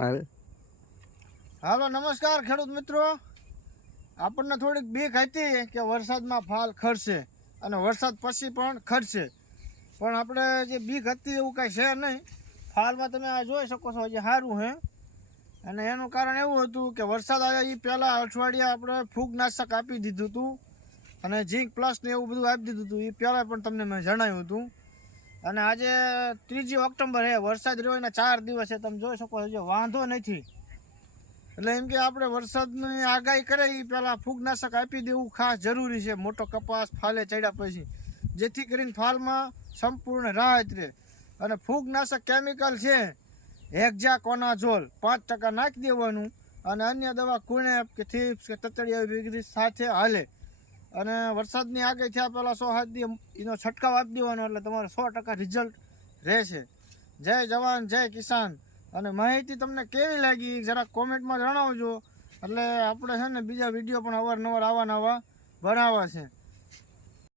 હાલ. હાલો, નમસ્કાર ખેડૂત મિત્રો. આપણને થોડીક બીક હતી કે વરસાદમાં ફાલ ખરશે અને વરસાદ પછી પણ ખરશે. પણ આપણે જે બીક હતી એવું કાંઈ છે નહીં. ફાલમાં તમે આ જોઈ શકો છો જે સારું છે. અને એનું કારણ એવું હતું કે વરસાદ આવ્યા એ પહેલાં અઠવાડિયા આપણે ફૂગનાશક આપી દીધું હતું અને ઝીંક પ્લસ ને એવું બધું આપી દીધું હતું. એ પહેલાં પણ તમને મેં જણાવ્યું હતું. અને આજે ત્રીજી ઓક્ટોબર છે વરસાદ રહ્યો એના ચાર દિવસે, તમે જોઈ શકો છો વાંધો નથી. એટલે એમ કે આપણે વરસાદની આગાહી કરે એ પહેલાં ફૂગનાશક આપી દેવું ખાસ જરૂરી છે. મોટો કપાસ ફાલે ચડ્યા પછી. જેથી કરીને ફાલમાં સંપૂર્ણ રાહત રહે અને ફૂગનાશક કેમિકલ છે હેક્ઝા કોનાઝોલ પાંચ ટકા નાખી દેવાનું. અને અન્ય દવા કુણેપ કે થીપ્સ કે તતડિયા એવી બધી સાથે હાલે. અને વરસાદની આગળ થયા પહેલાં સો હાથ દી એનો છંટકાવ આપી દેવાનો એટલે તમારે સો ટકા રિઝલ્ટ રહેશે. જય જવાન, જય કિસાન. અને માહિતી તમને કેવી લાગી જરા કોમેન્ટમાં જણાવજો. એટલે આપણે છે ને બીજા વીડિયો પણ અવારનવાર આવા નવા બનાવવા છે.